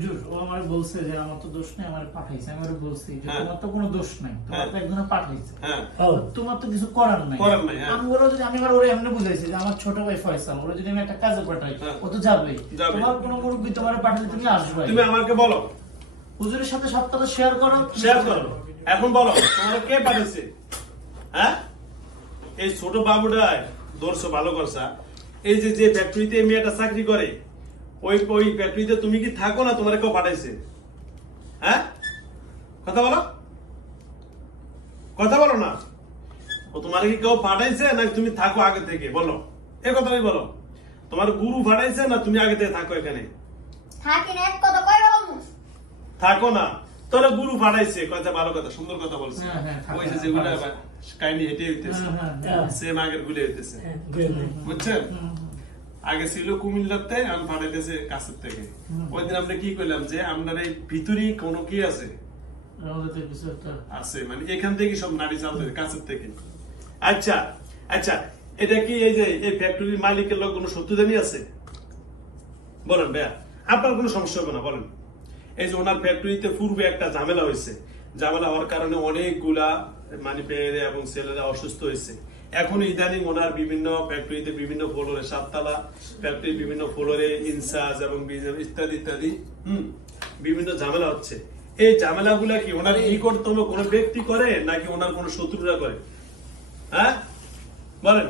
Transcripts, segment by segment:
হুজুর ও আমারে বলছে যে আমার তো দোষ নাই, আমারে পাঠাইছে। আমি ওরে বলছি যে তোমার তো কোনো দোষ নাই, তোমার তো একজনে পাঠাইছে, তোমার তো কিছু করার নাই। আমি ওরে যদি আমি আবার ওরে এমনি বুঝাইছি যে আমার ছোট ভাই ফয়সাল, ওরে যদি আমি একটা কাজে পাঠাই ও তো যাবেই। তোমার কোনো মুরব্বি তোমারে পাঠালে তুমি আসবে, তুমি আমাকে বলো, হুজুরের সাথে সব কথা শেয়ার করো। এখন বলো তোমার কে পাঠাইছে? হ্যাঁ, এই ছোট বাবুটাই দর্শ ভালো করছা। এই যে যে ফ্যাক্টরিতে মেয়েটা চাকরি করে, ওই ফ্যাক্টরিতে তুমি কি থাকো না তোমার কেউ পাঠাইছে? হ্যাঁ, কথা বলো, কথা বলো না। ও তোমার কি কেউ পাঠাইছে না তুমি থাকো আগে থেকে? বলো, এই কথাই বলো। তোমার গুরু পাঠাইছে না তুমি আগে থেকে থাকো এখানে? থাকি না, এক কথা কই বলমু। থাকো না, তোরা গুরু পাঠাইছে। কথা ভালো কথা, সুন্দর কথা বলছে। ওই যে যেগুলো কাহিনী হেঁটে হইতেছে সেম আগের গুলো হইতেছে, বুঝছেন? আগে ছিল কুমিল্লাতে, আমি পাঠাইতেছে কাছের থেকে। ওই দিন আমরা কি করলাম যে আপনার এই ভিতরে কোনো কি আছে আছে, মানে এখান থেকে সব নারী চালতে কাছের থেকে। আচ্ছা আচ্ছা, এটা কি এই যে এই ফ্যাক্টরির মালিকের লোক কোনো শত্রুতানি আছে? বলেন ভাইয়া, আপনার কোনো সমস্যা হবে না, বলেন। এই যে ওনার ফ্যাক্টরিতে পূর্বে একটা ঝামেলা হয়েছে, ঝামেলা হওয়ার কারণে অনেকগুলা মানে মেয়েরা এবং ছেলেরা অসুস্থ হয়েছে। এখন ইদানিং ওনার বিভিন্ন ফ্যাক্টরিতে বিভিন্ন ফ্লোরে, 7 তলা ফ্যাক্টরি বিভিন্ন ফ্লোরে ইনচার্জ এবং ইত্যাদি ইত্যাদি বিভিন্ন ঝামেলা হচ্ছে। এই ঝামেলা গুলা কি ওনার ই করতে হলো কোন ব্যক্তি করে নাকি ওনার কোন শত্রুরা করে? হ্যাঁ বলেন।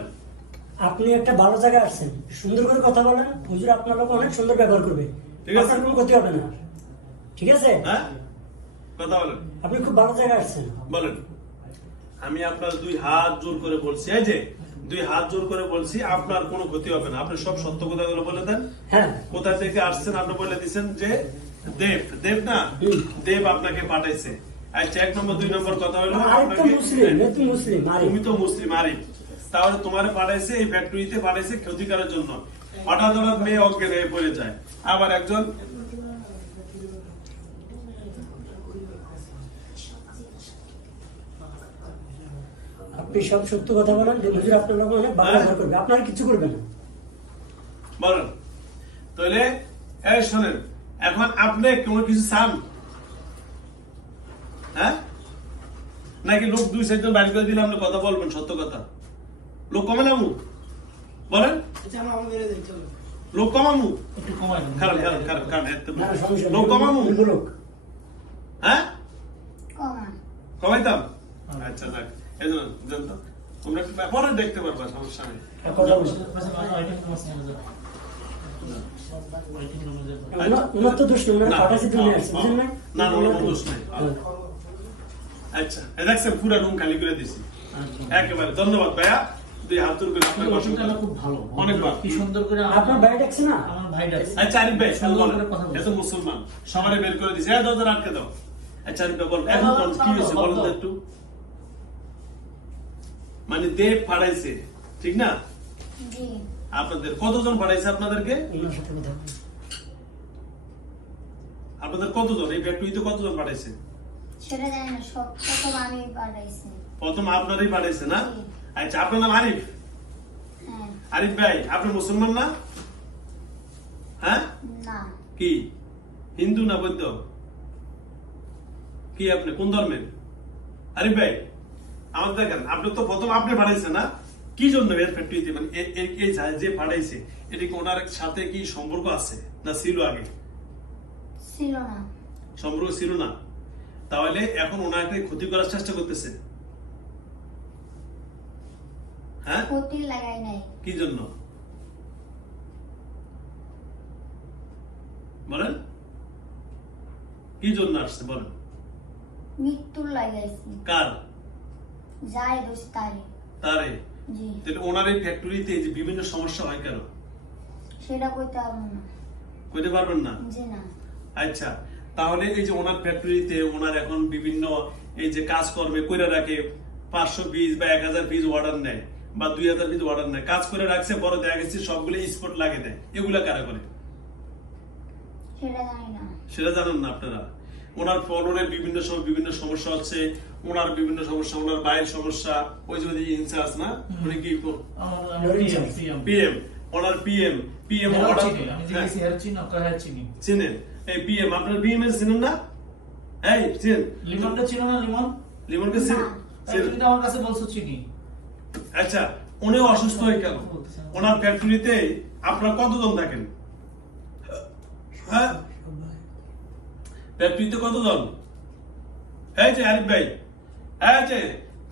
আপনি একটা ভালো জায়গায় আসছেন, সুন্দর করে কথা বলেন, হুজুর আপনার লোক অনেক সুন্দর ব্যবহার করবে, ঠিক আছে, কোনো ক্ষতি হবে না, ঠিক আছে? হ্যাঁ, কথা বলেন। আপনি খুব ভালো জায়গায় আসছেন, বলেন। আমি আপনার 2 হাত জোর করে বলছি, এই যে 2 হাত জোর করে বলছি, আপনার কোনো ক্ষতি হবে না। আপনি সব সত্য কথাগুলো বলে দেন। হ্যাঁ, কোথা থেকে আসছেন আপনি বলে দিচ্ছেন যে দেব না, দেব আপনাকে পাঠাইছে। আচ্ছা, 1 নম্বর 2 নম্বর কথা হলো তুমি তো মুসলিম আরিফ, তাহলে তোমার পাঠাইছে এই ফ্যাক্টরিতে পাঠাইছে ক্ষতিকারের জন্য। হঠাৎ হঠাৎ মেয়ে অজ্ঞান হয়ে পড়ে যায়। আবার একজন আপনি সব সত্য কথা বলেন, হুজুর আপনার লোক অনেক ভালো ব্যবহার করবে, আপনার কিছু করবে না, বলেন। তাহলে এই শোনেন, এখন আপনি কোনো কিছু চান? হ্যাঁ, নাকি লোক 2-4 জন বাড়ি করে দিলে আপনি কথা বলবেন সত্য কথা? লোক কমে নামু, বলেন। লোক কমামু, একটু কমাই দিন। লোক কমামু, হ্যাঁ কমা কমাইতাম। আচ্ছা যাক, এই জন্য জানতাম তোমরা পরে দেখতে পারবা, সমস্যা নেই। ওনার তো দোষ নেই, ওনার পাঠাইছে দুনিয়া আছে, বুঝেন না? না, ওনার কোনো দোষ নাই। আচ্ছা, দেখছেন পুরা রুম খালি করে দিছি একেবারে। ধন্যবাদ ভাইয়া, 2 হাত জোর করে আপনার কথা খুব ভালো, অনেকবার কি সুন্দর করে আপনার ভাই ডাকছে না? আমার ভাই ডাকছে। আচ্ছা আরিফ ভাই, সুন্দর করে কথা বলছে। এত মুসলমান সবারে বের করে দিছে, দরজা আটকে দাও। আচ্ছা আরিফ ভাই বল, এখন কি হয়েছে বলেন তো একটু। মানে দেব পাঠাইছে, ঠিক না? জি। আপনাদের কতজন পাঠাইছে? আপনাদেরকে ওনার সাথে কথা বলেন। আপনাদের কতজন এই ফ্যাক্টরিতে কতজন পাঠাইছে? সেটা জানি না, সব প্রথম আমি পাঠাইছি। প্রথম আপনারই পাঠাইছে না? আচ্ছা, আপনার নাম আরিফ? হ্যাঁ। আরিফ ভাই, আপনি মুসলমান না? হ্যাঁ, না। কি হিন্দু না বৌদ্ধ? কি আপনি কোন ধর্মের? আরিফ ভাই আমার দেখেন, আপনি তো প্রথম আপনি পাঠাইছেন না? কি জন্য এর ফ্যাক্টরিতে, মানে এই যে পাঠাইছে এটা কি ওনার সাথে কি সম্পর্ক আছে না ছিল আগে? ছিল না। সম্পর্ক ছিল না, তাহলে এখন ওনাকে ক্ষতি করার চেষ্টা করতেছে। হ্যাঁ, ক্ষতি লাগাই নাই। কি জন্য বলেন? কি জন্য আসছে বলেন? মৃত্যুর লাগাইছি। কার? যাই দোষ তারে। তারে? জি। তাহলে ওনার এই ফ্যাক্টরিতে যে বিভিন্ন সমস্যা হয় কেন সেটা কইতে পারবো না। কইতে পারবেন না? জি না। আচ্ছা, তাহলে এই যে ওনার ফ্যাক্টরিতে ওনার এখন বিভিন্ন এই যে কাজকর্মে কইরা রাখে, 500 পিস বা 1000 পিস অর্ডার নেয় বা 2000 পিস অর্ডার নেয়, কাজ করে রাখছে, বড় দেখা গেছে সবগুলো স্পট লাগে দেয়, এগুলা কারা করে? সেটা জানি না। সেটা জানেন না আপনারা? ওনার ফ্লোরে বিভিন্ন সময় বিভিন্ন সমস্যা হচ্ছে, ওনার বিভিন্ন সমস্যা, ওনার বাইরের সমস্যা, ওই যে ইনচার্জ না, উনি কি পিএম, ওনার পিএম চিনেন? এই বিএম, আপনার বিএম এর চিনেন না? এই চিনেন? লিমনটা ছিল না? লিমনকে চিনেন? তুমি তো আমার কাছে বলছো চিনি। আচ্ছা, উনিও অসুস্থ হয়ে গেল, ওনার ফ্যাক্টরিতে আপনার কতজন থাকেন? হ্যাঁ, ফ্যাক্টরিতে কতজন? এই যে আরিফ ভাই, এই যে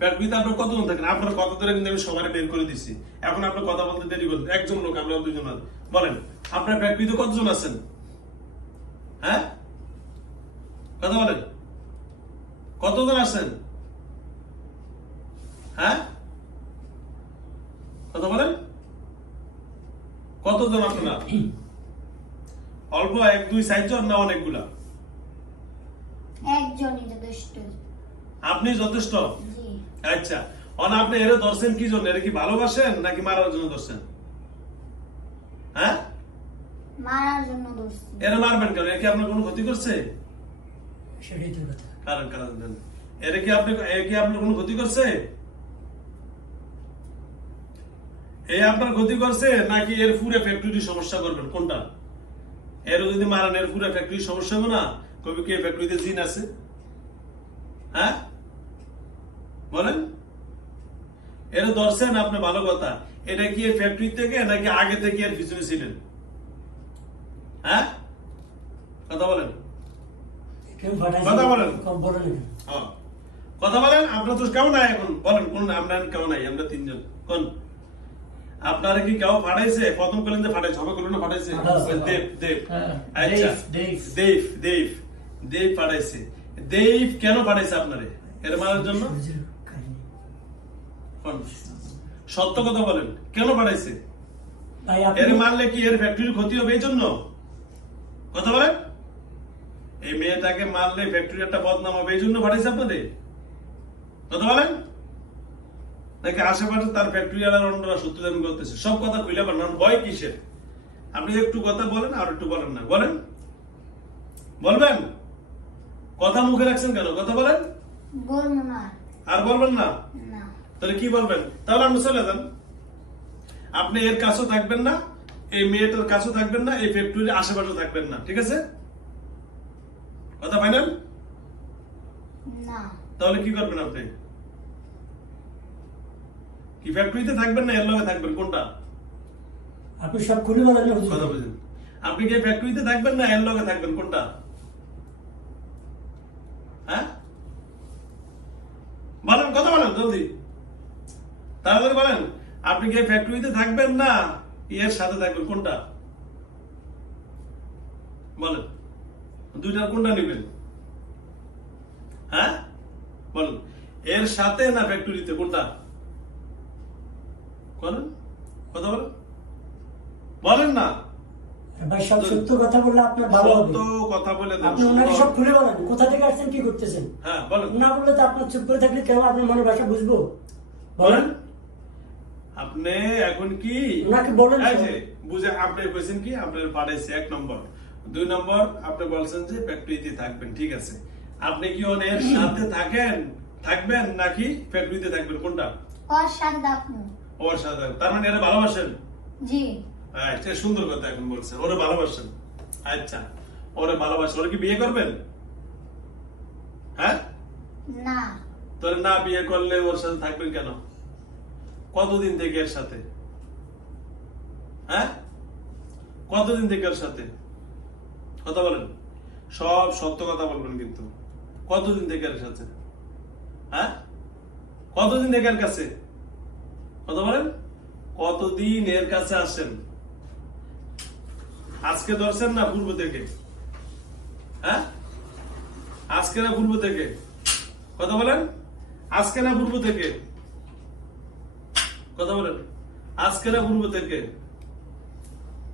ফ্যাক্টরিতে আপনার কতজন থাকেন? আপনার কথা ধরে কিন্তু আমি সবাই বের করে দিচ্ছি, এখন আপনার কথা বলতে দেরি করুন। একজন লোক, আমরা দুজন বলেন, আপনার ফ্যাক্টরিতে কতজন আছেন? হ্যাঁ, কথা বলেন, কতজন আছেন? হ্যাঁ, কথা বলেন, কতজন আপনারা? অল্প 1 2 4 জন না অনেকগুলা? একজনই যথেষ্ট। আপনি যথেষ্ট? জি। আচ্ছা, আপনি এর ধরছেন কি জন্য? এর কি ভালোবাসেন নাকি মারার জন্য ধরছেন? হ্যাঁ, মারার জন্য ধরছি। এর মারবেন কেন? এর কি আপনার কোনো ক্ষতি করছে? সেটাই তো কথা। কারণ দেন, এর কি আপনার কোনো ক্ষতি করছে? এই আপনার ক্ষতি করছে নাকি এর পুরো ফ্যাক্টরি সমস্যা করবেন? কোনটা? এর যদি মারেন, এর পুরো ফ্যাক্টরি সমস্যা হবে না? কবি কি ফ্যাক্টরিতে জিন আছে? হ্যাঁ, বলেন, এর ধরছেন আপনি, ভালো কথা। এটা কি এর ফ্যাক্টরি থেকে নাকি আগে থেকে এর পিছনে ছিলেন? হ্যাঁ, কথা বলেন, কেউ ফাটাইছে? কথা বলেন। কম বলেন না। হ্যাঁ, কথা বলেন। আপনার তো কেউ নাই এখন, বলেন কোন? আমরা কেউ নাই, আমরা 3 জন। কোন আপনারা কি কেউ ফাটাইছে? প্রথম কলেন যে ফাটাইছে, হবে কলেন না ফাটাইছে? দেব দেব। আচ্ছা, দেব ফাটাইছে। দেব কেন ফাটাইছে আপনারে? এর মারার জন্য? সূর্যের কাহিনী। কোন? সত্য কথা বলেন, কেন ফাটাইছে? ভাই এর আপনি মারলে কি এর ফ্যাক্টরির ক্ষতি হবে এই জন্য? কথা বলেন, এই মেয়েটাকে মারলে ফ্যাক্টরি একটা বদনাম হবে এই জন্য ফাটাইছে আপনাদের? কথা বলেন, নাকি আশেপাশে তার ফ্যাক্টরি অন্যরা সত্যি করতেছে? সব কথা খুলে বলেন, ভয় কিসের? আপনি একটু কথা বলেন আর একটু বলেন না, বলেন, বলবেন? কথা মুখে রাখছেন কেন? কথা বলেন। বলবো না। আর বলবেন না? না। তাহলে কি বলবেন? তাহলে আপনি চলে যান। আপনি এর কাছেও থাকবেন না, এই মেয়েটার কাছেও থাকবেন না, এই ফ্যাক্টরির আশেপাশেও থাকবেন না, ঠিক আছে? কথা ফাইনাল? না। তাহলে কি করবেন আপনি? কি ফ্যাক্টরিতে থাকবেন না এর লগে থাকবেন? কোনটা? আপনি সব খুলে বলেন না হুজুর। কথা বুঝেন? আপনি কি ফ্যাক্টরিতে থাকবেন না এর লগে থাকবেন? কোনটা? হ্যাঁ, বলেন, কথা বলেন জলদি, তাড়াতাড়ি বলেন। আপনি কি ফ্যাক্টরিতে থাকবেন না এর সাথে থাকবেন? কোনটা? বলেন, দুইটার কোনটা নেবেন? হ্যাঁ, বলেন, এর সাথে না ফ্যাক্টরিতে? কোনটা? বলেন, কথা বলেন, বলেন না। ভাই সব সত্য কথা বললে আপনার ভালো হবে। সত্য কথা বলে দেন। আপনি ওনাকে সব খুলে বলেন, কোথা থেকে আসছেন, কি করতেছেন। হ্যাঁ, বলেন। না বললে তো আপনার চুপ করে থাকলে কেউ আপনার মনের ভাষা বুঝবো? বলেন, আপনি এখন কি ওনাকে বলেন। এই যে বুঝে আপনি কইছেন কি? আপনার পাঠাইছে 1 নম্বর। 2 নম্বর আপনি বলছেন যে ফ্যাক্টরিতে থাকবেন, ঠিক আছে। আপনি কি ওর সাথে থাকবেন নাকি ফ্যাক্টরিতে থাকবেন? কোনটা? ওর সাথে থাকবো। ওর সাথে থাকবেন, তার মানে এরা ভালোবাসেন? জি। আচ্ছা, সুন্দর কথা এখন বলছেন, ওরে ভালোবাসেন। আচ্ছা, ওরে ভালোবাসেন, ওরে কি বিয়ে করবেন? হ্যাঁ, না। তোর না বিয়ে করলে ওর সাথে থাকবেন কেন? কতদিন থেকে এর সাথে? হ্যাঁ, কতদিন থেকে এর সাথে? কথা বলেন, সব সত্য কথা বলবেন কিন্তু। কতদিন থেকে এর সাথে? হ্যাঁ, কতদিন থেকে এর কাছে? কথা বলেন, কতদিন এর কাছে আসেন? আজকে ধরছেন না পূর্ব থেকে? হ্যাঁ, আজকে না পূর্ব থেকে? কথা বলেন, আজকে না পূর্ব থেকে? কথা বলেন, আজকে না পূর্ব থেকে?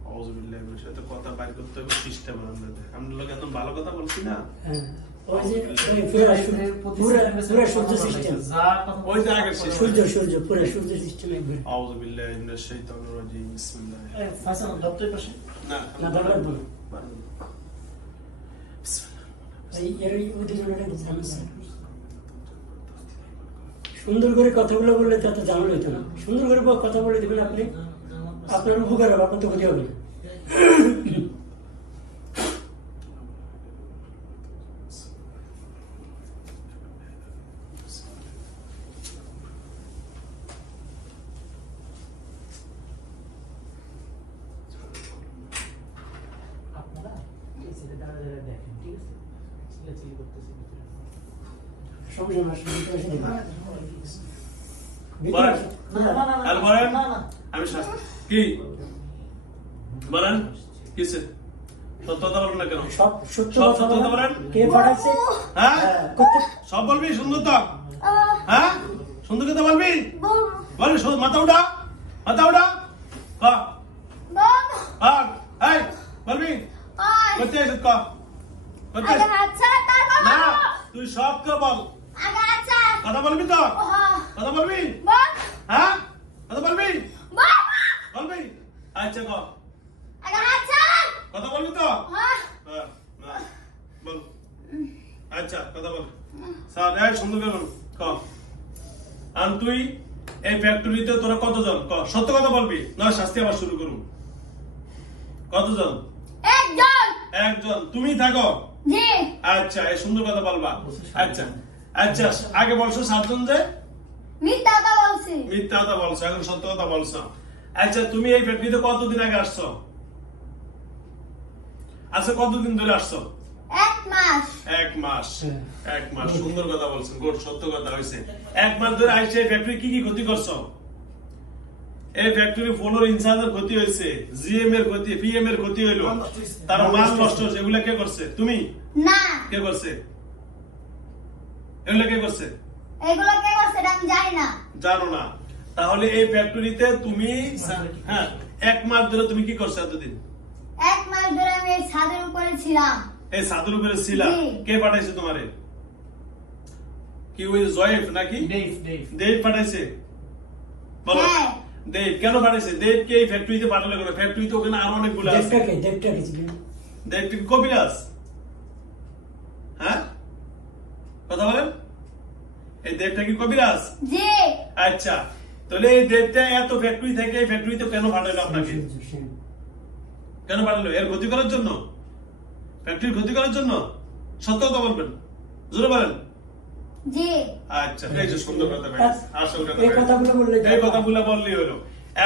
আউযুবিল্লাহি মিনাশ শাইতানির কথা বাইর করতে হবে সিস্টেম আমাদের। আমরা লোক এত ভালো কথা বলছি না। হ্যাঁ, ওই যে পুরো সূর্য সিস্টেম। ওই যে আগের শেষ। সূর্য পুরো সূর্য সিস্টেম একবার। আউযুবিল্লাহি মিনাশ শাইতানির রাজিম। বিসমিল্লাহ। ফাসাল দপ্তরের পাশে না, না দরকার বলো। বিসমিল্লাহ। এই এর ওদের জন্য একটা ঝামেলা। সুন্দর করে কথাগুলো বললে তো এত ঝামেলা হইতো না। সুন্দর করে কথা বলে দেখবেন আপনি, আপনার উপকার হবে, আপনার তো ক্ষতি হবে না। সমস্যা না, সমস্যা নেই। বলেন। আর বলেন আমি কি বলেন কিসে সত্য কথা বলেন না কেন? সব সত্য সব কথা সত্য কথা বলেন। কে পাঠাচ্ছে? হ্যাঁ করতে- সব বলবি সুন্দর তো? হ্যাঁ সুন্দর কথা বলবি? বলবো। বল মাথা উঠা, মাথা উঠা। হ্যাঁ বলবো। হ্যাঁ এই বলবি ওই। করতে এসে ক করতে আগে এসে- হাত ছাড়া তারপর না বলবো। তুই সব কে বল আগে হাত ছাড়া। কথা বলবি তো? হ্যাঁ। কথা বলবি? বল। হ্যাঁ কথা বলবি? বল। বলবি? আচ্ছা ক আগে হাত ছাড়া। কথা বলবি তো? হ্যাঁ। হ্যাঁ, হ্যাঁ, বল। আচ্ছা কথা বল স্যার এই সুন্দর করে বল ক আর তুই এই ফ্যাক্টরিতে তোরা কতজন ক সত্য কথা বলবি না শাস্তি আবার শুরু করুন কতজন একজন। একজন তুমি থাকো জি। আচ্ছা এই সুন্দর কথা বলবা আচ্ছা আচ্ছা আগে বলছো 7 জন যে মিথ্যা কথা বলছি। মিথ্যা কথা বলছো এখন সত্য কথা বলছো আচ্ছা তুমি এই ফ্যাক্টরিতে কতদিন আগে আসছো আচ্ছা কতদিন ধরে আসছো 1 মাস। 1 মাস হ্যাঁ। 1 মাস সুন্দর কথা বলছেন গুড সত্য কথা হয়েছে 1 মাস ধরে আইসে এই ফ্যাক্টরি কি কি ক্ষতি করছো এই ফ্যাক্টরি ফ্লোর ইনচার্জের ক্ষতি হয়েছে জিএম এর ক্ষতি পিএম এর ক্ষতি হইলো তার মাল নষ্ট হয়েছে এগুলা কে করছে তুমি না। কে করছে এগুলা কে করছে এগুলো কে করছে এটা আমি জানি না। জানো না তাহলে এই ফ্যাক্টরিতে তুমি হ্যাঁ 1 মাস ধরে তুমি কি করছো এতদিন 1 মাস ধরে আমি এই ছাদের উপরে ছিলাম। এই ছাদের উপরে ছিলা জি। কে পাঠাইছে তোমারে কি ওই জয়েফ নাকি ডেভ ডেভ দেব পাঠাইছে বলো হ্যাঁ। দেব কেন পাঠাইছে দেবকে এই ফ্যাক্টরিতে পাঠালে কেন ফ্যাক্টরিতে ওখানে আরো অনেকগুলো আছে দেবটাকে ছিলেন। দেব কি কবিরাজ হ্যাঁ কথা বলেন এই দেবটা কি কবিরাজ জি। আচ্ছা তাহলে এই দেবটা এত ফ্যাক্টরি থেকে এই ফ্যাক্টরিতে কেন পাঠালো আপনাকে কেন পাঠালো এর ক্ষতি করার জন্য ফ্যাক্টরির ক্ষতি করার জন্য সত্য কথা বলবেন জোরে বলেন জি। আচ্ছা এই যে সুন্দর কথা ভাই আসল কথা এই কথাগুলো বললে এই কথাগুলো বললেই হলো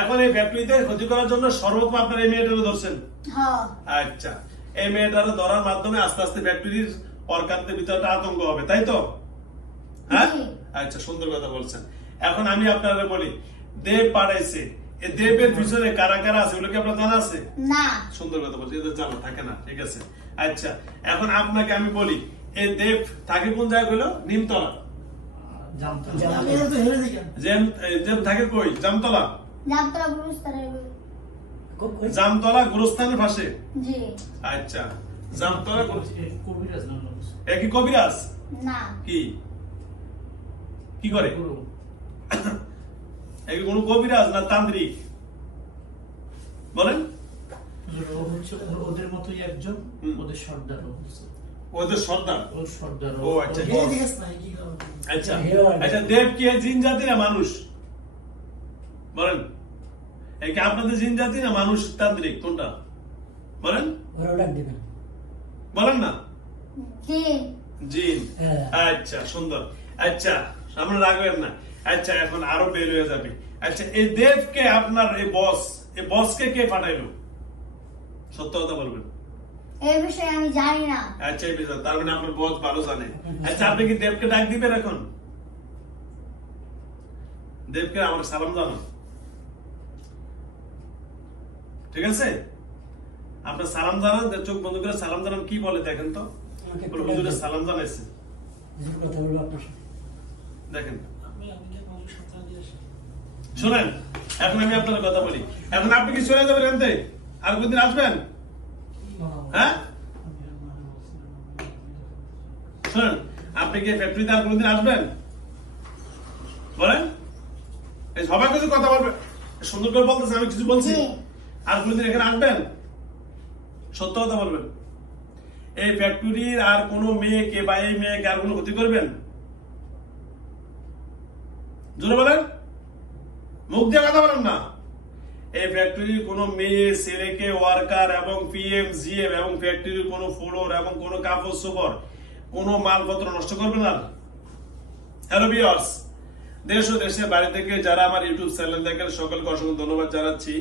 এখন এই ফ্যাক্টরিতে ক্ষতি করার জন্য সর্বপ্রথম আপনার এই মেয়েটাকে ধরছেন হ্যাঁ। আচ্ছা এই মেয়েটাকে ধরার মাধ্যমে আস্তে আস্তে ফ্যাক্টরির ওয়ার্কারদের ভিতরে একটা আতঙ্ক হবে তাই তো হ্যাঁ জি। আচ্ছা সুন্দর কথা বলছেন এখন আমি আপনারা বলি দেব পাঠাইছে এই দেবের পিছনে কারা কারা আছে ওগুলো কি আপনার জানা আছে না। সুন্দর কথা বলছি এদের জানা থাকে না ঠিক আছে আচ্ছা এখন আপনাকে আমি বলি এই দেব থাকে কোন জায়গায় হলো নিমতলা জানতাম জেম থাকে কই জামতলা জামতলা গুরুস্থানের। জামতলা গুরুস্থানের পাশে জি। আচ্ছা জামতলা কবিরাজ নাম একই কবিরাজ না। কি কি করে গুরু একই কোন কবিরাজ না তান্ত্রিক বলেন ও হচ্ছে ওদের মতোই একজন হুম। ওদের সর্দার ও হচ্ছে। ওদের সর্দার ওর সর্দার ও আচ্ছা ওর- আচ্ছা আচ্ছা দেব কি জিন জাতি না মানুষ বলেন এই কি আপনাদের জিন জাতি না মানুষ তান্ত্রিক কোনটা বলেন ওরা ডাক দিবেন। বলেন না জি। জিন হ্যাঁ। আচ্ছা সুন্দর আচ্ছা আমরা রাখবেন না আচ্ছা এখন আরো বের হয়ে যাবে আচ্ছা এই দেবকে আপনার এই বসকে কে পাঠাইলো সত্য কথা বলবেন এই বিষয়ে আমি জানি না। আচ্ছা এই বিষয় তার মানে আপনার বস ভালো জানে আচ্ছা আপনি কি দেবকে ডাক দিবেন এখন দেবকে আমার সালাম জানান ঠিক আছে আপনার সালাম জানান চোখ বন্ধ করে সালাম জানান কি বলে দেখেন তো আমাকে বলে, হুজুরের সালাম জানাইছে যে কথা বলবো আপনার সাথে। দেখেন শুনেন এখন আমি আপনার কথা বলি এখন আপনি কি চলে যাবেন এনতে আর কোনদিন আসবেন হ্যাঁ শুনেন আপনি কি ফ্যাক্টরিতে আর কোনদিন আসবেন বলেন এই সবাই কিছু কথা বলবেন সুন্দর করে বলতেছে আমি কিছু বলছি জি। আর কোনদিন এখানে আসবেন সত্য কথা বলবেন এই ফ্যাক্টরির আর কোন মেয়েকে বা এই মেয়েকে আর কোনো ক্ষতি করবেন জোরে বলেন মুখ দিয়ে কথা বলেন না এই ফ্যাক্টরির কোন মেয়ে ছেলেকে ওয়ার্কার এবং পিএম জিএম এবং ফ্যাক্টরির কোন ফ্লোর এবং কোন কাপড় চোপড় কোন মালপত্র নষ্ট করবেন না হ্যালো ভিউয়ার্স দেশ ও দেশের বাইরে থেকে যারা আমার ইউটিউব চ্যানেল দেখেন সকলকে অসংখ্য ধন্যবাদ জানাচ্ছি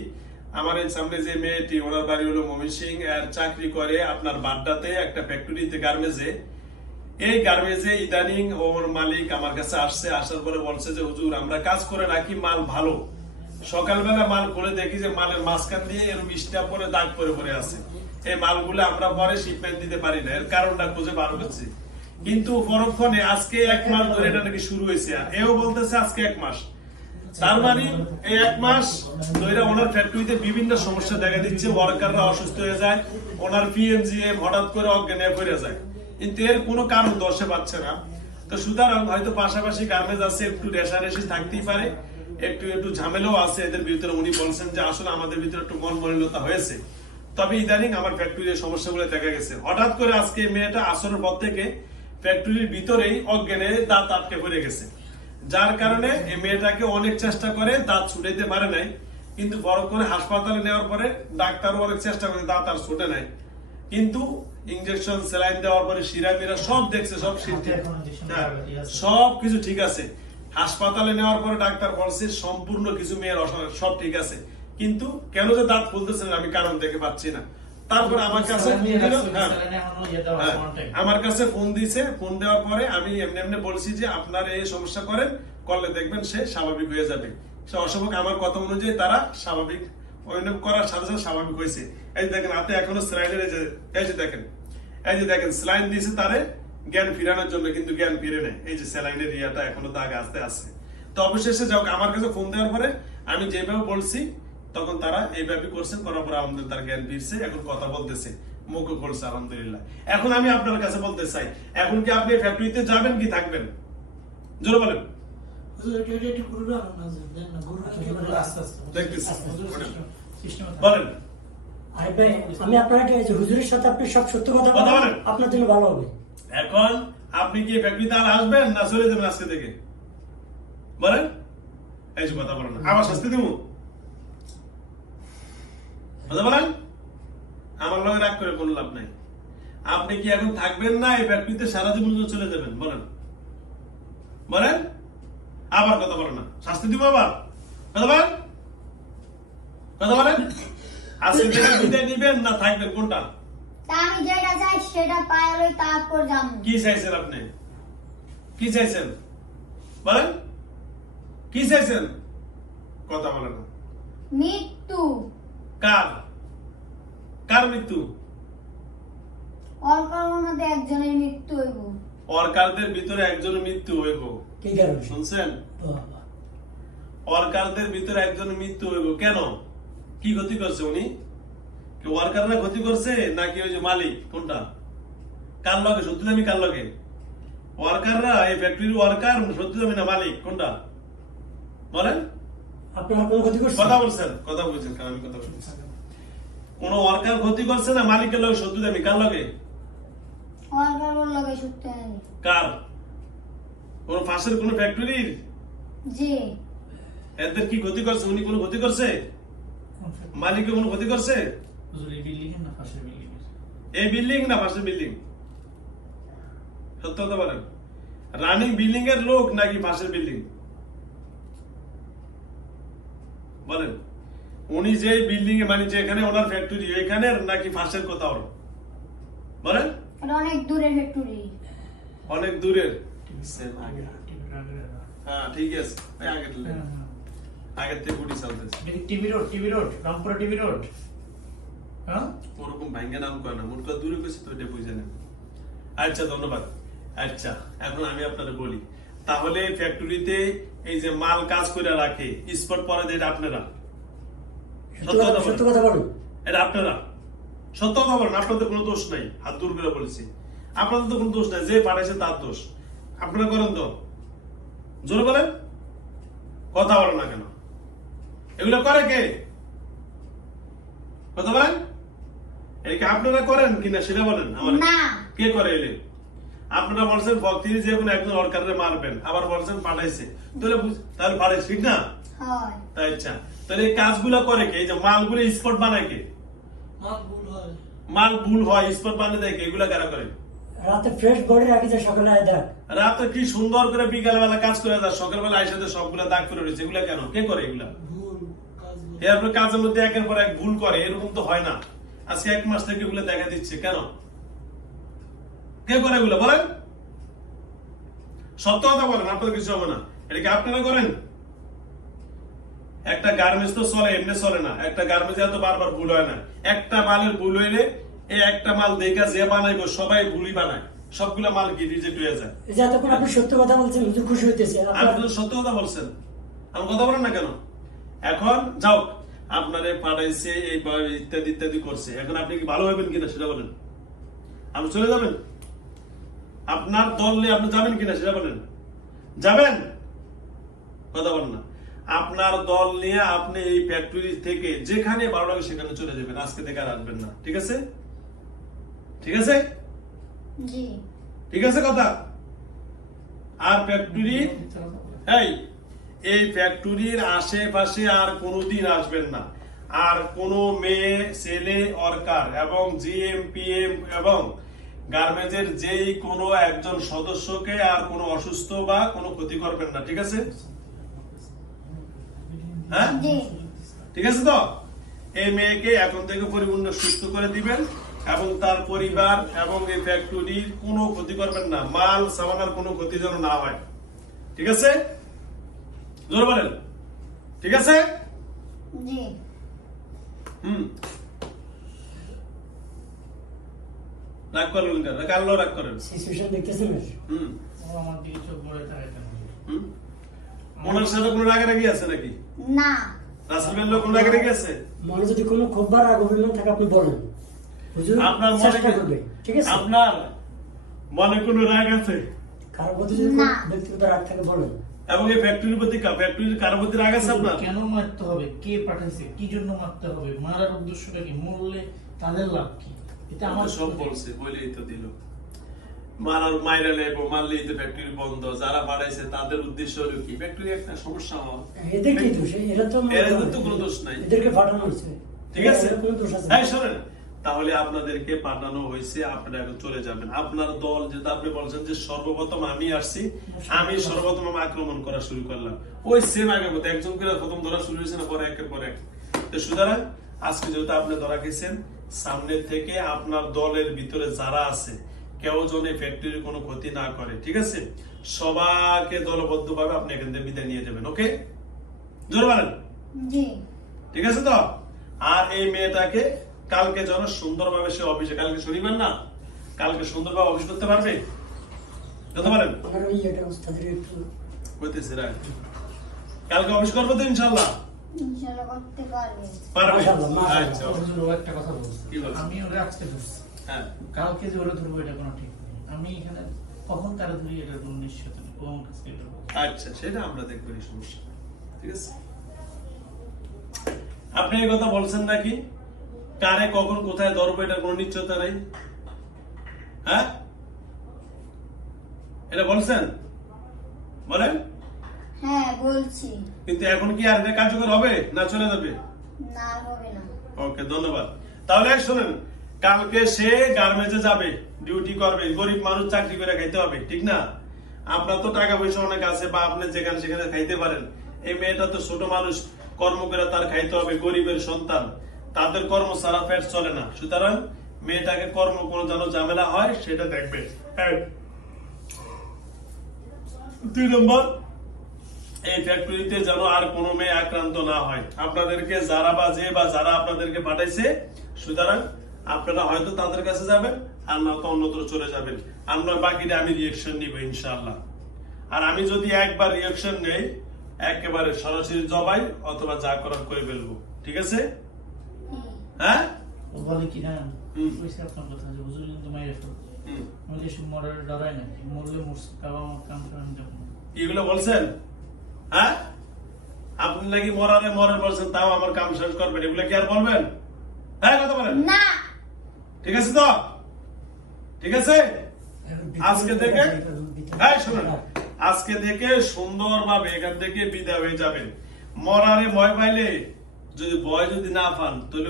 আমার এই সামনে যে মেয়েটি, ওনার বাড়ি হলো ময়মনসিং, আর চাকরি করে আপনার বাড্ডাতে একটা ফ্যাক্টরিতে, গার্মেন্টসে। এই গার্মেন্টসে ইদানিং ওর মালিক আমার কাছে আসছে, আসার পরে বলছে যে হুজুর আমরা কাজ করে রাখি, মাল ভালো, সকালবেলা মাল খুলে দেখি যে মালের মাঝখান দিয়ে এরকম স্টাপ করে দাগ পরে পরে আছে। এই মালগুলো আমরা পরে শিপমেন্ট দিতে পারি না, এর কারণটা খুঁজে বার করছি। কিন্তু পরক্ষণে আজকে 1 মাস ধরে এটা নাকি শুরু হয়েছে, আর এও বলতেছে আজকে 1 মাস। তার মানে এই 1 মাস ধরে ওনার ফ্যাক্টরিতে বিভিন্ন সমস্যা দেখা দিচ্ছে, ওয়ার্কাররা অসুস্থ হয়ে যায়, ওনার পিএমজিএম হঠাৎ করে অজ্ঞান হয়ে পড়ে যায়, কিন্তু এর কোনো কারণ দর্শে পাচ্ছে না। তো সুতরাং হয়তো পাশাপাশি গার্মেন্টস আছে, একটু রেশারেশি থাকতেই পারে, একটু ঝামেলাও আছে এদের ভিতরে। উনি বলছেন যে আসলে আমাদের ভিতরে একটু মন মলিনতা হয়েছে, তবে ইদানিং আমার ফ্যাক্টরির সমস্যাগুলো দেখা গেছে। হঠাৎ করে আজকে মেয়েটা আসরের পর থেকে ফ্যাক্টরির ভিতরেই অজ্ঞানে দাঁত আটকে পড়ে গেছে, যার কারণে এই মেয়েটাকে অনেক চেষ্টা করে, দাঁত ছুটাইতে পারে নাই। কিন্তু বড় করে হাসপাতালে নেওয়ার পরে ডাক্তারও অনেক চেষ্টা করে, দাঁত আর ছুটে নাই। কিন্তু ইনজেকশন সেলাইন দেওয়ার পরে শিরা সব দেখছে, সব সব কিছু ঠিক আছে। হাসপাতালে নেওয়ার পরে ডাক্তার বলছে সম্পূর্ণ কিছু মেয়ের সব ঠিক আছে, কিন্তু কেন যে দাঁত ফুলতেছে না আমি কারণ দেখে পাচ্ছি না। তারপর আমার কাছে আমার কাছে ফোন দিয়েছে, ফোন দেওয়ার পরে আমি এমনি এমনি বলছি যে আপনার এই সমস্যা করেন, করলে দেখবেন সে স্বাভাবিক হয়ে যাবে। সে অসম্ভব আমার কথা অনুযায়ী তারা স্বাভাবিক করার সাথে সাথে স্বাভাবিক হয়েছে। এই যে দেখেন হাতে এখনো স্যালাইনের এই যে দেখেন স্যালাইন দিয়েছে তারে জ্ঞান ফিরানোর জন্য, কিন্তু জ্ঞান ফিরে নেয়। এই যে স্যালাইনের ইয়াটা এখনো দাগ আসতে আসছে। তো অবশেষে যাও আমার কাছে ফোন দেওয়ার পরে আমি যেভাবে বলছি তখন তারা এইভাবে করছেন, করার পরে আমাদের তার জ্ঞান ফিরছে, এখন কথা বলতেছে, মুখ করছে আলহামদুলিল্লাহ। এখন আমি আপনার কাছে বলতে চাই, এখন কি আপনি ফ্যাক্টরিতে যাবেন কি থাকবেন? জোরে বলেন। বলেন। আমি আপনাকে হুজুরের সাথে আপনি সব সত্য কথা বলেন, আপনার জন্য ভালো হবে। এখন আপনি কি ফ্যাক্টরিতে আর আসবেন না চলে যাবেন আজকে থেকে? বলেন। এই যে কথা বলেন, আবার শাস্তি দিব? কথা বলেন। আমার লগে রাগ করে কোনো লাভ নাই। আপনি কি এখন থাকবেন না এই ফ্যাক্টরিতে সারা জীবন চলে যাবেন? বলেন বলেন। আবার কথা বলেন না, শাস্তি দিব আবার? কথা বলেন, কথা বলেন। আজকে থেকে বিদায় নিবেন না থাকবেন, কোনটা? আমি যেটা চাই সেটা পাইলে তারপর যাবো। কি চাইছেন আপনি? কি চাইছেন বলেন? কি চাইছেন? কথা বলেন না। মৃত্যু। কার? কার মৃত্যু? ওয়ার্কারের মধ্যে একজনের মৃত্যু হইব। ওয়ার্কারদের ভিতরে একজনের মৃত্যু হইব। কি কারণ শুনছেন? ওয়ার্কারদের ভিতরে একজনের মৃত্যু হইব। কেন? কি ক্ষতি করছে উনি? ওয়ার্কাররা ক্ষতি করছে নাকি ওই যে মালিক? কোনটা? কার লগে সত্যি দামি? কার লগে? ওয়ার্কাররা, এই ফ্যাক্টরির ওয়ার্কার সত্যি দামি না মালিক? কোনটা বলেন? আপনার কোনো ক্ষতি করছে? কথা বলছেন, কথা বলছেন, কারণ আমি কথা বলছি। কোন ওয়ার্কার ক্ষতি করছে না মালিকের লগে সত্যি দামি? কার লগে? ওয়ার্কারের লগে সত্যি দামি। কার? কোন ফাঁসের কোন ফ্যাক্টরির? জি। এদের কি ক্ষতি করছে? উনি কোন ক্ষতি করছে? মালিকের কোন ক্ষতি করছে? এই বিল্ডিং না পাশের বিল্ডিং? সত্য কথা বলেন। রানিং বিল্ডিং এর লোক নাকি পাশের বিল্ডিং? বলেন। উনি যে বিল্ডিং এ মানে যেখানে ওনার ফ্যাক্টরি এখানে নাকি পাশের কোথাও? বলেন। অনেক দূরের ফ্যাক্টরি। অনেক দূরের। হ্যাঁ ঠিক আছে, আগের থেকে গুটি চলতেছে। TV road Rangpur TV road. ওরকম ভাঙ্গে নাম করে না, মোট কথা দূরে গেছে তো এটা বুঝে নেন। আচ্ছা ধন্যবাদ। আচ্ছা এখন আমি আপনাদের বলি, তাহলে ফ্যাক্টরিতে এই যে মাল কাজ করে রাখে স্পট পরে দেয় আপনারা? সত্য কথা বলুন। এটা আপনারা সত্য কথা বলেন। আপনাদের কোনো দোষ নাই, হাত দূর করে বলেছি। আপনাদের তো কোনো দোষ নাই, যে পাঠাইছে তার দোষ। আপনারা করেন তো? জোরে বলেন। কথা বলেন না কেন? এগুলো করে কে? কথা বলেন। এটা আপনারা করেন কিনা সেটা বলেন আমার। কে করে এলে? আপনারা বলছেন ফ্যাক্টরি যে কোনো একজন ওয়ার্কাররে মারবেন, আবার বলছেন পাঠাইছে, তাহলে পাঠাইছে ঠিক না? আচ্ছা, তাহলে এই কাজগুলো করে কে? এই যে মালগুলো স্পট বানায় কে? মাল ভুল হয় স্পট বানিয়ে দেয় কে? এগুলা কারা করে? রাতে ফ্রেশ বডি রাখি যায়, সকালে আয় দেখ। রাতে কি সুন্দর করে বিকালবেলা কাজ করে দেয়, সকালবেলা আইসাতে সবগুলা দাগ করে রয়েছে। এগুলা কেন? কে করে এগুলা? এরপর কাজের মধ্যে একের পর এক ভুল করে, এরকম তো হয় না। আজকে 1 মাস থেকে এগুলো দেখা দিচ্ছে কেন? কে করে এগুলো বলেন? সত্য কথা বলেন, আপনাদের কিছু হবে না। এটা কি আপনারা করেন? একটা গার্মেন্টস তো চলে, এমনি চলে না। একটা গার্মেন্টস এত বারবার ভুল হয় না। একটা মালের ভুল হইলে এই একটা মাল দেখা যে বানাইবো সবাই ভুলই বানায়, সবগুলা মাল কি রিজেক্ট হয়ে যায়। এই যে এতক্ষণ আপনি সত্য কথা বলছেন, হুজুর খুশি হইতেছে। আপনি তো সত্য কথা বলছেন, আমার কথা বলেন না কেন? এখন যাও, আপনারে পাঠাইছে এই ইত্যাদি ইত্যাদি করছে, এখন আপনি কি ভালো হইবেন কিনা সেটা বলেন। আপনি চলে যাবেন? আপনার দল নিয়ে আপনি যাবেন কিনা সেটা বলেন। যাবেন? কথা বলেন না। আপনার দল নিয়ে আপনি এই ফ্যাক্টরি থেকে যেখানে ভালো লাগে সেখানে চলে যাবেন, আজকে থেকে আর আসবেন না। ঠিক আছে? ঠিক আছে? জি ঠিক আছে কথা? আর ফ্যাক্টরি এই ফ্যাক্টরির আশেপাশে আর কোনোদিন আসবেন না। আর কোন মেয়ে, ছেলে, ওয়ার্কার এবং জিএমপিএম এবং গার্মেন্টসের যেই কোনো একজন সদস্যকে আর কোনো অসুস্থ বা কোনো ক্ষতি করবেন না। ঠিক আছে? হ্যাঁ, জি ঠিক আছে তো? এই মেয়েকে এখন থেকে পরিপূর্ণ সুস্থ করে দিবেন এবং তার পরিবার এবং এই ফ্যাক্টরির কোনো ক্ষতি করবেন না। মাল সামানার কোনো ক্ষতি যেন না হয়। ঠিক আছে? জোরে বলেন। ঠিক আছে? জি রাগ করলেন কেন? কারণ রাগ করেন। সিচুয়েশন দেখতেছেন। ও আমার দিকে চোখ বড় তাকায় কেন? ওনার সাথে কোনো রাগারাগি আছে নাকি? না রাসেলের লোক কোনো রাগারাগি আছে? মনে যদি কোনো ক্ষোভ বা রাগ অভিমান থাকে আপনি বলেন, হুজুর আপনার চেষ্টা করবে। ঠিক আছে? আপনার মনে কোনো রাগ আছে? কারো প্রতি যদি কোনো না। ব্যক্তিগত রাগ থাকে বলেন। এবং এই ফ্যাক্টরির প্রতি ফ্যাক্টরির কারোর প্রতি রাগ আছে আপনার? কেন মারতে হবে? কে পাঠাইছে? কি জন্য মারতে হবে? মারার উদ্দেশ্যটা কি? মরলে তাদের লাভ কি? এটা আমার আমার সব বলছে, বলেই তো দিল। মারার মাইরালে মারলেই তো ফ্যাক্টরি বন্ধ। যারা পাঠাইছে তাদের উদ্দেশ্য হলো কি? ফ্যাক্টরি একটা সমস্যা হওয়া। এদের কি দোষ? এরা তো এদের তো কোনো দোষ নাই। এদেরকে পাঠানো হয়েছে। ঠিক আছে? এদের কোনো দোষ আছে না। হ্যাঁ, শোনেন, তাহলে আপনাদেরকে পাঠানো হয়েছে, আপনারা এখন চলে যাবেন। আপনার দল যেটা আপনি বলছেন যে সর্বপ্রথম আমি আসছি, আমি সর্বপ্রথম আমি আক্রমণ করা শুরু করলাম, ওই সেম আগের মতো একজন করে প্রথম ধরা শুরু হয়েছে না, পরে একের পর এক। তো সুতরাং আজকে যেহেতু আপনি ধরা খেয়েছেন, সামনের থেকে আপনার দলের ভিতরে যারা আছে কেউ যেন এই ফ্যাক্টরির কোনো ক্ষতি না করে। ঠিক আছে? সবাইকে দলবদ্ধ ভাবে আপনি এখান থেকে বিদায় নিয়ে যাবেন। ওকে? জোরে বলেন। জি ঠিক আছে তো? আর এই মেয়েটাকে কালকে যেন সুন্দরভাবে সে অফিসে, কালকে শনিবার না, কালকে সুন্দরভাবে অফিস করতে পারবে? করতে পারেন? আমার ওই এটা উস্তাদের একটু হইতেছে রাখ। কালকে অফিস করবো তো ইনশাল্লাহ? ইনশাআল্লাহ করতে পারবে। পারবে? মাশাআল্লাহ, মাশাআল্লাহ। আচ্ছা, হুজুর, ও একটা কথা বলছে। কি বলছে? আমি ওরা আজকে ধরছি, হ্যাঁ, কালকে যে ওরা ধরবো এটা কোনো ঠিক নেই। আমি এখানে কখন তারা ধরি এটার কোনো নিশ্চয়তা নেই। ও আমার কাছে এটা বলছে। আচ্ছা, সেটা আমরা দেখবো, এই সমস্যা। ঠিক আছে? আপনি এই কথা বলছেন নাকি? কারে কখন কোথায় ধরবো এটার কোনো নিশ্চয়তা নাই? হ্যাঁ, এটা বলছেন? বলেন। হ্যাঁ বলছি। কিন্তু এখন কি আর এটা কার্যকর হবে না চলে যাবে? না হবে না। ওকে, ধন্যবাদ। তাহলে শোনেন, কালকে সে গার্মেন্টসে যাবে, ডিউটি করবে। গরিব মানুষ চাকরি করে খাইতে হবে, ঠিক না? আপনার তো টাকা পয়সা অনেক আছে, বা আপনি যেখানে সেখানে খাইতে পারেন। এই মেয়েটা তো ছোট মানুষ, কর্ম করে তার খাইতে হবে, গরিবের সন্তান, তাদের কর্ম ছাড়া পেট চলে না। সুতরাং মেয়েটাকে কর্ম কোনো যেন ঝামেলা হয় সেটা দেখবে। 2 নম্বর, এই ফ্যাক্টরিতে যেন আর কোনো মেয়ে আক্রান্ত না হয়। আপনাদেরকে যারা যারা আপনাদেরকে পাঠাইছে, সুতরাং আপনারা হয়তো তাদের কাছে যাবেন, আর না তো অন্যত্র চলে যাবেন। আমরা বাকিটা আমি রিয়েকশন নিব ইনশাআল্লাহ। আর আমি যদি একবার রিয়েকশন নেই, একেবারে সরাসরি জবাই অথবা যা করার করে ফেলবো। ঠিক আছে? হ্যাঁ, ও বলে কি না, হুম। কইছে আপনার কথা যে হুজুর কিন্তু মাইরে ফেলবে। হুম। আমি এসব মরার ডরাই নাকি? মরলে মরছে, তাও আমার কাম করে আমি যাবো না। এগুলো বলছেন? হ্যাঁ, আপনি নাকি মরার বলছেন, তাও আমার কাম শেষ করবেন, এগুলো কি আর বলবেন? হ্যাঁ, কথা বলেন। না ঠিক আছে তো? ঠিক আছে? আজকে থেকে, হ্যাঁ শুনুন, আজকে থেকে সুন্দরভাবে এখান থেকে বিদায় হয়ে যাবেন। মরারে ভয় পাইলে, যদি ভয় যদি না পান, তাহলে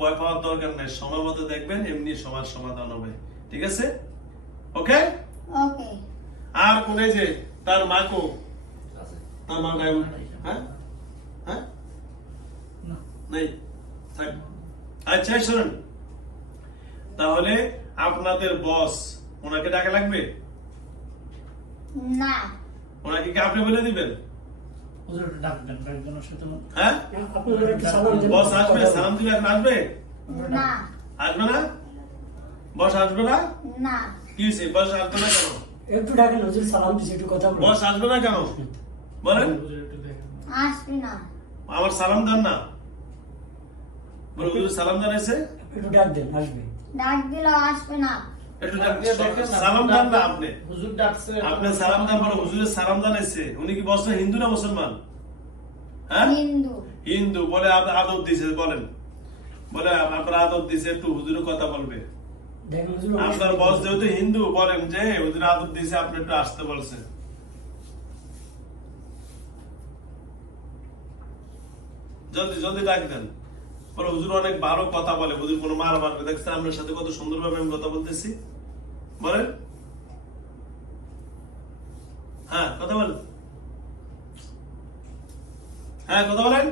ভয় পাওয়ার দরকার নেই। সময় মতো দেখবেন, এমনি সমাধান হবে। ঠিক আছে? ওকে? ওকে। আর কোন যে তার মাকো, তার মা নাই? হ্যাঁ, হ্যাঁ, না নেই, থাক। আচ্ছা শুনুন, তাহলে আপনাদের বস ওনাকে ডাকা লাগবে? না। ওনাকে কি আপনি বলে দিবেন? হুজুর একটু ডাকবেন, কয়েকজন ওর সাথে হ্যাঁ, আপনাদের একটু সালাম দেন। বস আসবে, সালাম দিলে এখন আসবে? না। আসবে না? বস আসবে না? না। কি হয়েছে, বস আসবে না কেন? একটু ডাকেন, হুজুর সালাম দিছি, একটু কথা বলুন। বস আসবে না কেন বলেন? হুজুর একটু দেখেন। আসবে না। আমার সালাম দেন না, বলে হুজুর সালাম জানাইছে, একটু ডাক দেন, আসবে। ডাক দিলেও আসবে না। একটু ডাক দিয়ে দেখেন না, সালাম দেন না আপনি। হুজুর ডাকছে, আপনি সালাম দেন, বলে হুজুরের সালাম জানাইছে। উনি কি বস না হিন্দু না মুসলমান? হ্যাঁ, হিন্দু। হিন্দু। বলে আদব দিছে, বলেন, বলে আপনার আদব দিছে, একটু হুজুরের কথা বলবে। দেখেন হুজুর, আপনার বস যেহেতু হিন্দু, বলেন যে হুজুর আদব দিছে, আপনি একটু আসতে বলছেন। জলদি জলদি ডাক দেন। বলে হুজুর অনেক ভালো কথা বলে, হুজুর কোনো মার মারবে, দেখছেন আপনার সাথে কত সুন্দরভাবে আমি কথা বলতেছি। বলেন, হ্যাঁ কথা বলেন, হ্যাঁ কথা বলেন,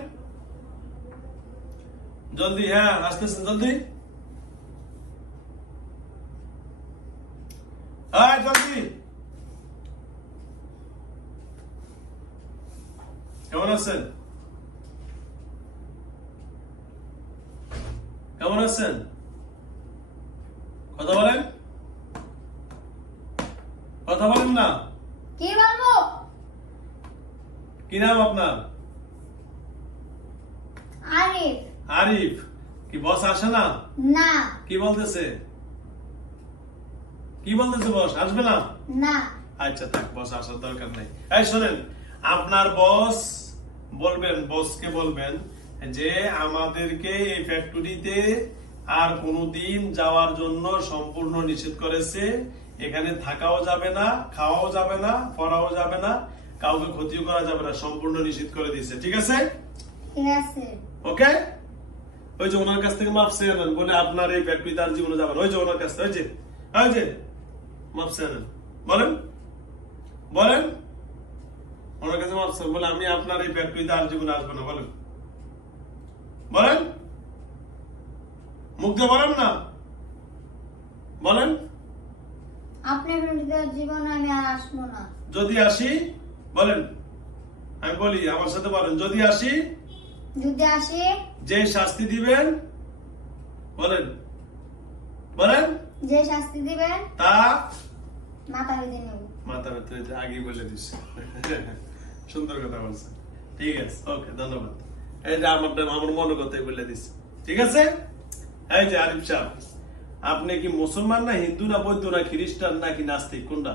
জলদি, হ্যাঁ আসতেছেন জলদি, হ্যাঁ জলদি। কেমন আছেন? কেমন আছেন? কথা বলেন, কথা বলেন না। কি বলবো? কি নাম আপনার? আরিফ। আরিফ। কি বস আসে না? না। কি বলতেছে? কি বলতেছে বস? আসবে না? না। আচ্ছা থাক, বস আসার দরকার নেই। এই শোনেন, আপনার বস বলবেন, বসকে বলবেন যে আমাদেরকে এই ফ্যাক্টরিতে আর কোনোদিন যাওয়ার জন্য সম্পূর্ণ নিষেধ করেছে। এখানে থাকাও যাবে না, খাওয়াও যাবে না, পড়াও যাবে না, কাউকে ক্ষতিও করা যাবে না, সম্পূর্ণ নিষেধ করে দিয়েছে। ঠিক আছে? ঠিক আছে। ওকে? ওই যে ওনার কাছ থেকে মাপ চেয়ে নেন, বলে আপনার এই ফ্যাক্টরিতে আর জীবনে যাবেন। ওই যে ওনার কাছ থেকে, ওই যে মাপ চেয়ে নেন, বলেন, বলেন ওনার কাছে মাপ চেয়ে, বলে আমি আপনার এই ফ্যাক্টরিতে আর জীবনে আসবো না, বলেন, বলেন, মুখ দিয়ে বলেন না, বলেন। আপনার বিরুদ্ধে জীবনে আমি আর আসবো না। যদি আসি, বলেন, আমি বলি, আমার সাথে বলেন, যদি আসি, যদি আসি, যে শাস্তি দিবেন, বলেন, বলেন, যে শাস্তি দিবেন তা মাথা বেঁধে নেব। মাথা ব্যথা আগেই বলে দিস। সুন্দর কথা বলছে। ঠিক আছে, ওকে, ধন্যবাদ। এই যে আমার মনে কথাই বলে দিস। ঠিক আছে? এই যে আরিফ সাহেব, আপনি কি মুসলমান না হিন্দু না বৌদ্ধ না খ্রিস্টান নাকি নাস্তিক, কোনটা?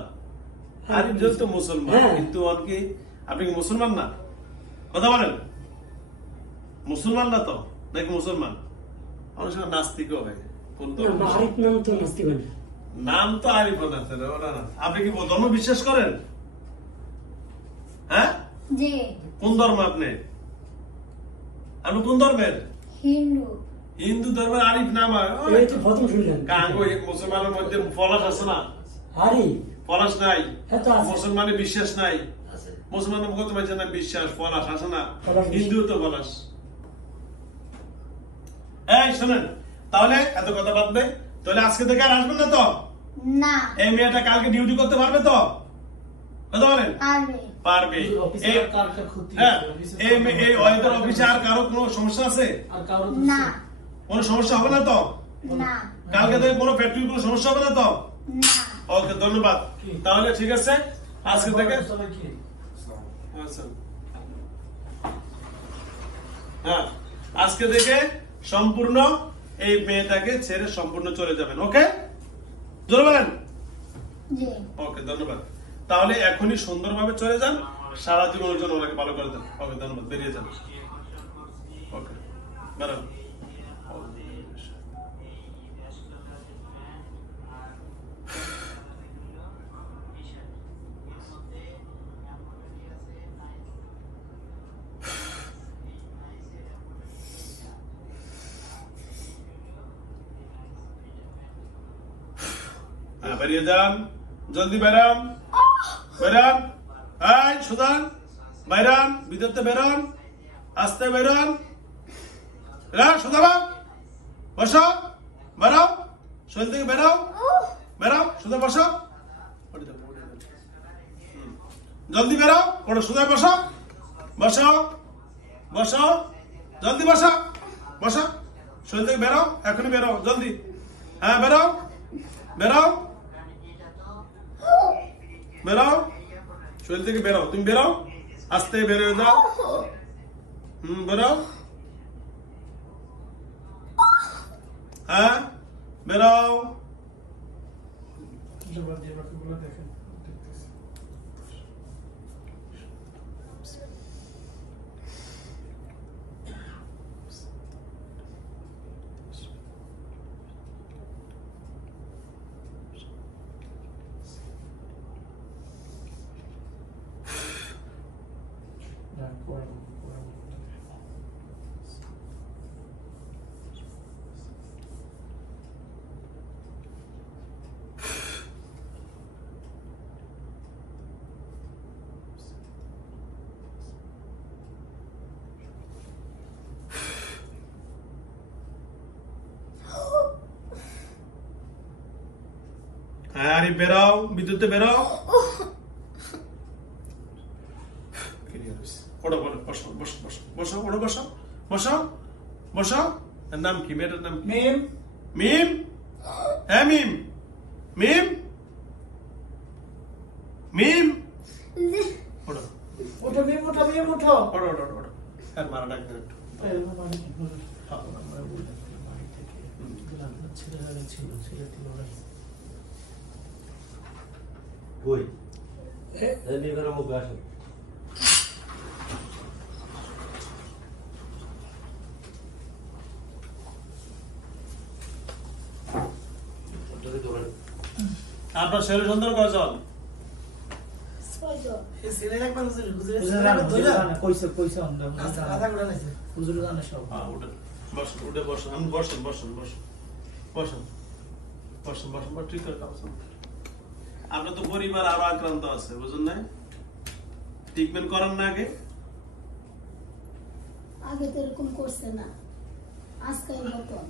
আরিফ যেহেতু মুসলমান, হ্যাঁ। কিন্তু আপনি কি মুসলমান না? কথা বলেন, মুসলমান না তো নাকি মুসলমান? অনেক সময় নাস্তিকও হয়। কোন ধর্ম? আরিফ নাম তো নাস্তিক হয় না। নাম তো আরিফ আছে, ওরা না। আপনি কি ধর্ম বিশ্বাস করেন? হ্যাঁ, জি। কোন ধর্ম আপনি? আপনি কোন ধর্মের? হিন্দু। হিন্দু ধর্মের আরিফ নাম হয়। এই তো প্রথম শুনলেন। মুসলমানের মধ্যে পলাশ আছে না? আরিফ, পলাশ নাই? হ্যাঁ তো আছে। মুসলমানের বিশ্বাস নাই? মুসলমানের কত মাঝে না বিশ্বাস, পলাশ আছে না? পলাশ। হিন্দু তো পলাশ। এই শোনেন, তাহলে এত কথা বাদ দেয়, তাহলে আজকে থেকে আর আসবেন না তো? না। এই মেয়েটা কালকে ডিউটি করতে পারবে তো? কথা বলেন, পারবে। পারবে। হুজুর, অফিসে আর কার কার ক্ষতি হ্যাঁ, হচ্ছে? অফিসে এই কার কার এই ওয়েদার অফিসে আর কারো কোনো সমস্যা আছে? আর কারো তো না। কোনো সমস্যা হবে না তো? না। কালকে থেকে কোনো ফ্যাক্টরি কোনো সমস্যা হবে না তো? না। ওকে, ধন্যবাদ। তাহলে ঠিক আছে, আজকে থেকে সবাইকে আচ্ছা। হ্যাঁ, আজকে থেকে সম্পূর্ণ এই মেয়েটাকে ছেড়ে সম্পূর্ণ চলে যাবেন। ওকে, জোরে বলেন। জি। ওকে, ধন্যবাদ। তাহলে এখনই সুন্দরভাবে চলে যান, সারা জীবনের জন্য ওনাকে ভালো করে দেন। ওকে, ধন্যবাদ, বেরিয়ে যান। ওকে, বেরোন। হ্যাঁ, বেরিয়ে যান, জলদি বেরান, বেরান। এই সুদান, বেরান, ভিতরতে বেরান, আস্তে বেরান। সোজা বাপ, বসো, বেরাও, শরীর থেকে বেরাও, বেরাও, সোজা বসো, জলদি বেরাও, ওটা সোজা বসো, বসো, বসো, জলদি বসো, বসো, শরীর থেকে বেরাও, এখনই বেরাও, জলদি, হ্যাঁ বেরাও, বেরাও, বেরাও, শরীর থেকে বেরাও, তুমি বেরাও, আস্তে বের হয়ে যাও, বেরাও, হ্যাঁ বেরাও, হ্যাঁ আরে বেরাও, বিদ্যুতে বেরাও, ওটা বলো, বসো, বসো, বসো, বসো, ওটা বসো, বসো, বসো, এর নাম কি, মেয়েটার নাম কি? মিম মিম, হ্যাঁ মিম, মিম, মিম, ওটা, ওঠো মিম, ওঠো মিম, ওঠো। ওটা, ওটা, ওটা, ওটা, আর মারা ডাক দেন একটু। কই এই বের মুখ আসো আপনার ছেলে সন্তান কয়জন? হ্যাঁ, উঠেন, বসুন, উঠে বসুন, আমি বসুন, বসুন, বসুন, বসুন, বসুন, বসুন, বসুন, ঠিক আছে, বসুন। আপনার তো পরিবার আরো আক্রান্ত আছে, বুঝুন না? ট্রিটমেন্ট করার না আগে? আগে তো এরকম করছে না, আজকে মতন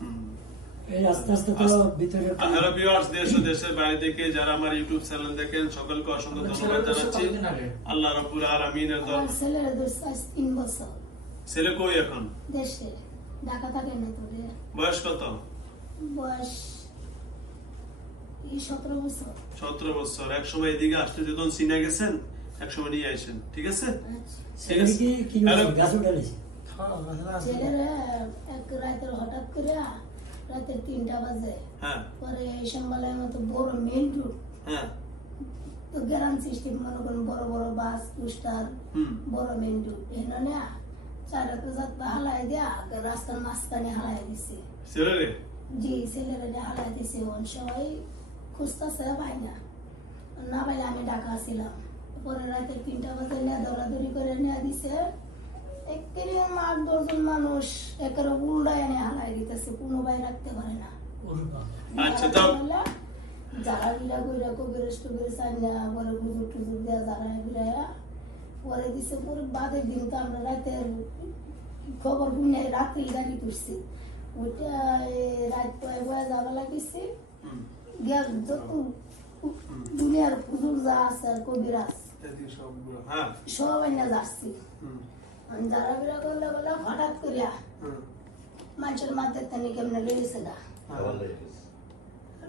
এই আস্তে আস্তে তো ভিতরে হ্যালো ভিউয়ার্স, দেশ ও দেশের বাইরে থেকে যারা আমার ইউটিউব চ্যানেল দেখেন সকলকে অসংখ্য ধন্যবাদ জানাচ্ছি। আল্লাহ রাব্বুল আলামিনের দরবারে। আমার ছেলের দোষ আজ 3 বছর ছেলে কই এখন? দেশে, ঢাকা থাকে না তো রে। বয়স কত? বয়স 17 বছর। 17 বছর। এক সময় এদিকে আসতে যখন চিনা গেছেন, এক সময় নিয়ে আসেন, ঠিক আছে? ঠিক আছে। কি হ্যালো। গাছ উঠাইছে ছেলেরা এক রাতের হঠাৎ করে রাতের 3টা বাজে, হ্যাঁ, পরে এই সকালের মতো বড় মেইন রোড, হ্যাঁ, তো গ্রাম সিস্টেম মনে করেন বড় বড় বাস পোস্টার, হুম, বড় মেইন রোড এখানে চারটা যাত্রা হালাই দিয়া রাস্তার মাঝখানে হালাই দিছে। ছেলে রে? জি, ছেলেরা হালাই দিছে। সবাই খুঁজতেছে, পাই না, না পাইলে আমি ঢাকা ছিলাম। পরে রাতে 3টা বাজে নিয়ে দৌড়াদৌড়ি করে নিয়ে দিছে। একেবারে 8-10 জন মানুষ একেবারে উল্টায় এনে হালাই দিতেছে, কোনো ভাই রাখতে পারে না। আচ্ছা, যাও। যারা বিরা কইরা কবিরষ্ট করে চাইনা পরে গুজুর টুজুর দেয়া যারা বিরায়া পরে দিছে। পরে বাদের দিন তো আমরা রাতে খবর শুনে রাত্রি গাড়ি করছি, ওইটা রাত বয়ে যাওয়া লাগিছে। যত দুনিয়ার হুজুর যা আছে আর কবিরাজ হ্যাঁ, সবাই না যাচ্ছি। যারা বিরা করলে বলে হঠাৎ করিয়া মানুষের মাথার টানে কেমনে লয়েছে গা,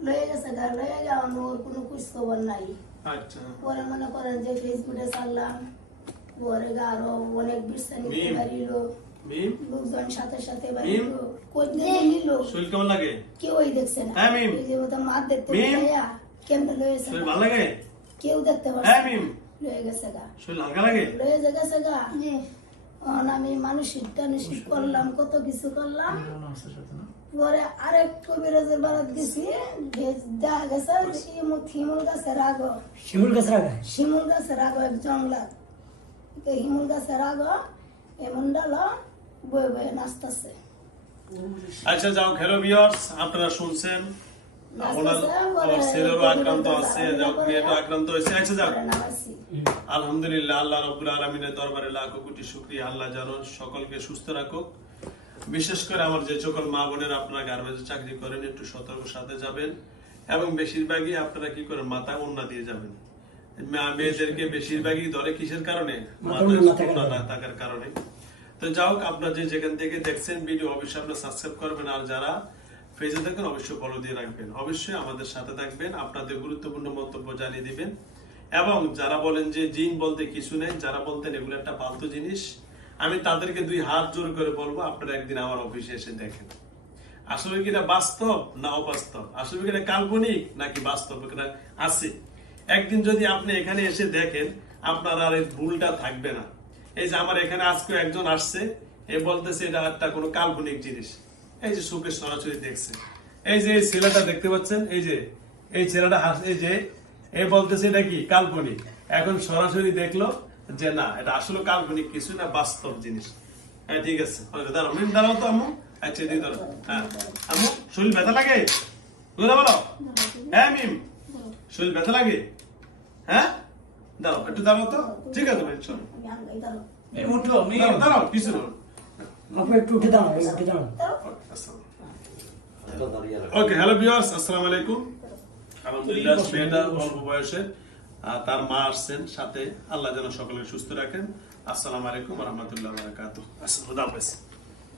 লয়ে গেছে গা, লয়ে যাওয়ার ওর কোনো খোঁজ খবর নাই। আচ্ছা, পরে মনে করেন যে ফেসবুকে ছাড়লাম, পরে আরো অনেক বিশ্বাস মিম। বাড়িল, মিম, লোকজন সাথে সাথে মিম। বাড়িল, কই দেখে নিল, শরীর কেমন লাগে? কেউই দেখছে না। হ্যাঁ, মিম। এই যে ওটা মার দেখতে মিম। পাইয়া কেমনে লয়েছে শরীর গা, ভালো লাগে? কেউ দেখতে হ্যাঁ, পারছে মিম। না, লয়ে গেছে গা, শরীর হালকা লাগে? লয়ে গেছে গা। এখন আমি মানসিক টানসিক করলাম, কত কিছু করলাম। পরে আরেক কবিরাজের বারাত গেছি, দেখা গেছে শিমুল গাছের আগো, শিমুল গাছ রাখা শিমুল গাছের আগো এক জঙ্গলাত, শিমুল গাছের আগো এমন ডাল বয়ে বয়ে নাচতেছে। আচ্ছা, যাও। হ্যালো ভিউয়ার্স, আপনারা শুনছেন ওনার ছেলেরও আক্রান্ত আছে, যাও, মেয়েটা আক্রান্ত হয়েছে। আচ্ছা, যাও। নামাইছি আলহামদুলিল্লাহ, আল্লাহ রাব্বুল আলামিনের দরবারে লাখো কোটি শুকরিয়া। আল্লাহ যেন সকলকে সুস্থ রাখুক। বিশেষ করে আমার যে সকল মা বোনের আপনারা গার্মেন্টসে চাকরি করেন একটু সতর্ক সাথে যাবেন, এবং বেশিরভাগই আপনারা কি করেন মাথা ওন্না দিয়ে যাবেন। মেয়েদেরকে বেশিরভাগই ধরে কিসের কারণে? মাথায় ওন্না না থাকার কারণে। তো যাও, আপনারা যে যেখান থেকে দেখছেন ভিডিও অবশ্যই আপনারা সাবস্ক্রাইব করবেন, আর যারা পেজে থাকেন অবশ্যই ফলো দিয়ে রাখবেন, অবশ্যই আমাদের সাথে থাকবেন, আপনাদের গুরুত্বপূর্ণ মন্তব্য জানিয়ে দিবেন। এবং যারা বলেন যে জিন বলতে কিছু নেই, যারা বলতেন এগুলো একটা ফালতু জিনিস, আমি তাদেরকে 2 হাত জোর করে বলবো আপনারা একদিন আমার অফিসে এসে দেখেন আসলে কি এটা বাস্তব না অবাস্তব, আসলে কি এটা কাল্পনিক নাকি বাস্তব এটা আছে। একদিন যদি আপনি এখানে এসে দেখেন আপনার আর এই ভুলটা থাকবে না। এই যে আমার এখানে আজকে একজন আসছে, এ বলতেছে এটা একটা কোনো কাল্পনিক জিনিস, এই যে চোখে সরাসরি দেখছে। এই যে এই ছেলেটা দেখতে পাচ্ছেন, এই যে এই ছেলেটা এই যে এ বলতেছে এটা কি কাল্পনিক, এখন সরাসরি দেখলো যে না এটা আসলে কাল্পনিক কিছু না, বাস্তব জিনিস। হ্যাঁ ঠিক আছে, দাঁড়াও মিম, দাঁড়াও তো আম্মু। আচ্ছা দিয়ে দাঁড়াও। হ্যাঁ আম্মু, শরীর ব্যথা লাগে? বলো বলো। হ্যাঁ মিম, শরীর ব্যথা লাগে? হ্যাঁ দাঁড়াও, একটু দাঁড়াও তো। ঠিক আছে ভাই, চলো উঠো দাঁড়াও, কিছু না। আপনি একটু উঠে দাঁড়ান, উঠে দাঁড়ান। ওকে, হ্যালো ভিউয়ার্স, আসসালামু আলাইকুম। আলহামদুলিল্লাহ মেয়েটা অল্প বয়সে, তার মা আসছেন সাথে। আল্লাহ যেন সকলকে সুস্থ রাখেন। আসসালামু আলাইকুম ওয়া রাহমাতুল্লাহি ওয়া বারাকাতুহু। আসসালামু আলাইকুম।